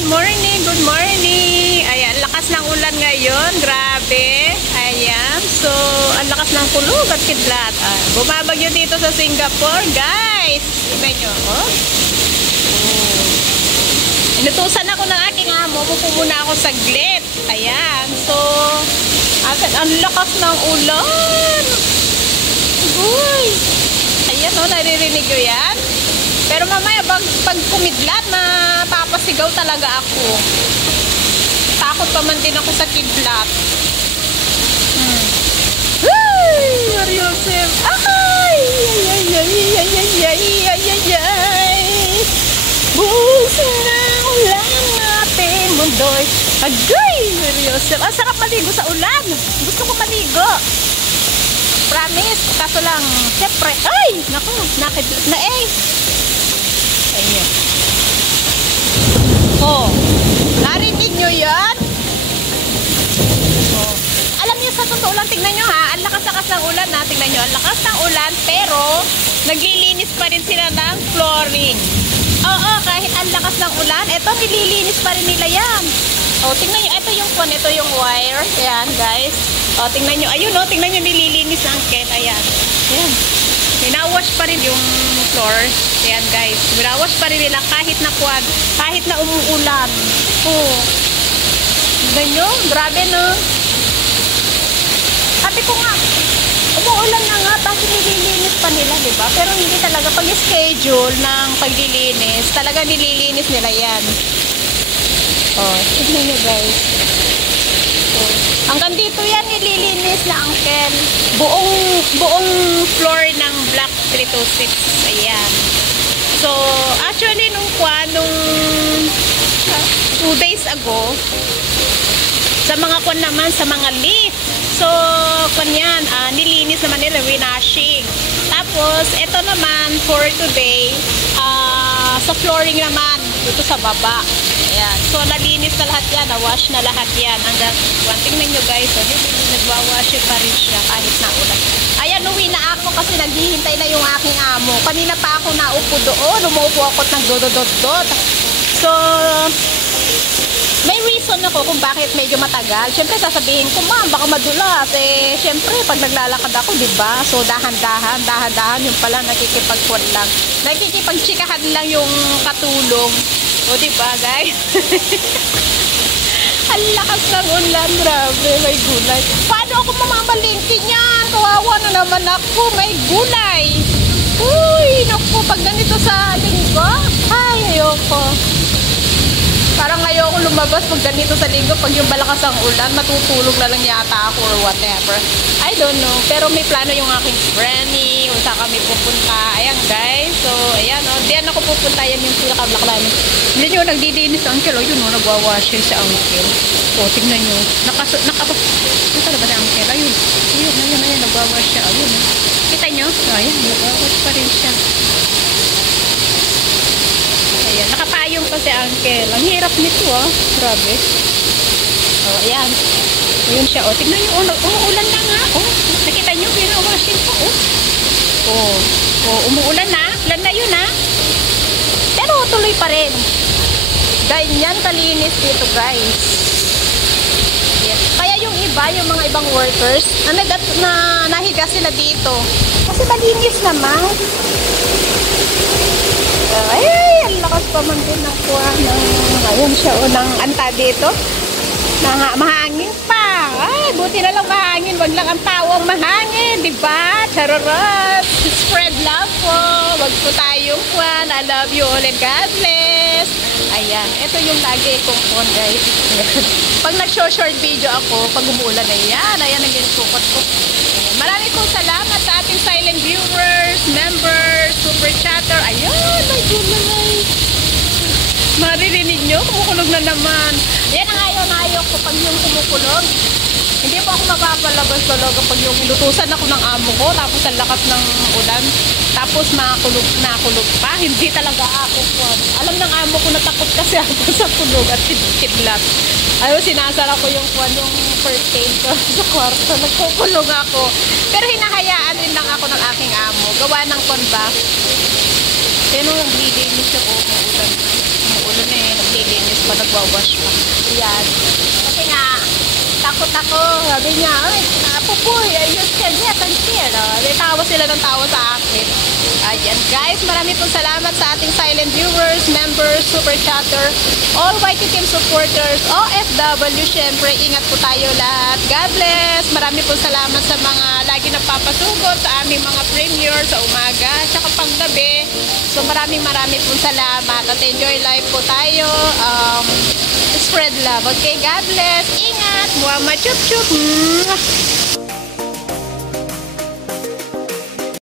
good morning, good morning. Ayan, lakas ng ulan ngayon, grabe. Ayan, so, ang lakas ng kulog at kidlat. Bumabagyo dito sa Singapore, guys. Tignan nyo, oh. Inutusan ako ng aking amo, pupo muna ako saglit. Ayan, so, ang lakas ng ulan. Uy. Ayan, oh, naririnig nyo yan? Pero mamaya, pag kumidlat, mapapasigaw talaga ako. Takot pa man din ako sa kidlat. Ay! Mariosef! Ay! Ay! Ay! Ay! Ay! Ay! Ay! Ay! Ay! Busin na ulan natin mundo'y agay! Mariosef! Ang sarap maligo sa ulan! Gusto ko maligo! Promise! Kaso lang, siyempre, ay! Naku! Nakidlat na eh! Ayan. Oh, narinig nyo yan? Oh. Alam niyo sa totoo lang, tingnan nyo ha, ang lakas-lakas ng ulan ha, tingnan nyo, ang lakas ng ulan, pero naglilinis pa rin sila ng flooring. Oo, kahit ang lakas ng ulan, eto nililinis pa rin nila yan. Oh, tingnan nyo, ito yung wire, ayan guys. Oh, tingnan nyo, ayun oh, tingnan nyo nililinis ng ket, ayan. Ayan. Minawash pa rin yung floor. Ayan guys. Minawash pa rin nila kahit na kahit na umuulan. Oh. Tignan nyo. Grabe no. Sabi ko nga, umuulan na nga, tapos nililinis pa nila, diba? Pero hindi talaga pag-schedule ng paglilinis. Talaga nililinis nila yan. Oh, tignan nyo guys. Oh. Hanggang dito yan nililinis na uncle. Buong floor ng Block 326. Ayan. So, actually nung 2 days ago, sa mga lift. So, kanyan, nilinis naman nila, winashing. Tapos, ito naman for today, sa flooring naman, dito sa baba. Ayan. So, nalinis na lahat yan. Na-wash na lahat yan. Hanggang, tingnan nyo guys. So, nagwawash pa rin siya kahit na ulan. Ayan, uwi na ako kasi naghihintay na yung aking amo. Kanina pa ako naupo doon. Umuupo ako at nagdododot. So, may reason ako kung bakit medyo matagal. Siyempre, sasabihin ko, ma'am, baka madulas. Eh, siyempre, pag naglalakad ako, diba? So, dahan-dahan, yung pala, nakikipagkuhan lang. Nakikipagchikahan lang yung katulong. O, diba, guys? Ang lakas ng ulan, grabe, may gulay. Paano ako mamamalingki niyan? Kawawa na naman ako, may gulay. Uy, naku, pag ganito sa linggo, ay, ayoko. Parang ayoko lumabas pag ganito sa linggo, pag yung malakas ang ulan, matutulog na lang yata ako or whatever. I don't know. Pero may plano yung aking granny, kung saan kami pupunta. Ayan guys. So, ayan o. Diyan ako pupunta. Yan yung pinaka-black line. Hindi nyo, nagdidinis ang uncle. O, yun o, nagwawash yun sa uncle. O, tignan nyo. Nasaan ba si uncle? Ayun. Ayun, nagwawash siya. Ayun. Kita nyo? Ayun, nagwawash pa rin siya. Ayan, nakapayong pa si uncle. Ang hirap nito ah. Grabe. O, ayan. Ayun siya. O, tignan nyo. Umuulan na nga. O, nakita nyo, binawashing pa. O, umuulan na. Ulan na yun ah. Pero tuloy pa rin. Ganyan kalinis dito guys. Ayan. Kaya yung iba, yung mga ibang workers, nahiga sila dito. Kasi malinis naman. Ay, ang lakas pa man din ng kuha ng, ayun siya, unang anta dito. Mahangin pa. Ay, buti na lang mahangin. Wag lang ang tawang mahangin, diba? Chararot. Spread love po. Wag po tayong kwan. I love you all and God bless. Ayan, ito yung lagi kong phone guys. Pag nag-short video ako, pag umuulan na yan, ayan ang ginukot ko. Maraming pong salamat sa ating silent viewers, members, super chatter. Ayan, may gulay. Maririnig nyo, kumukulog na naman. Ayan ang ayaw ko pag yung kumukulog. Hindi po ako mapapalabas talaga pag yung inutusan ako ng amo ko, tapos ang lakas ng ulan, tapos nakulog pa. Hindi talaga ako po. Alam ng amo ko na takot kasi ako sa kulog at kidlat. Ayaw, sinasara ko yung curtain ko sa kwarto. Nagkukulong ako. Pero hinahayaan din lang ako ng aking amo. Gawa ng ba? Pero naglilinis siya po. Umuulan na. Umuulan na eh. Naglilinis pa. Nagwawash pa. Ayan. Kasi nga, takot ako. Sabi niya, ay, pupuy, you can get and here. Tawa sila ng tawa sa akin. Ayan guys, marami pong salamat sa ating silent viewers, members, super chatter, all YT team supporters, OFW, syempre, ingat po tayo lahat. God bless. Marami pong salamat sa mga lagi nagpapasugod sa aming mga premiere sa umaga, tsaka panggabi. So maraming pong salamat at enjoy life po tayo. Spread love. Okay, God bless. Ingat. Muamma chup chup.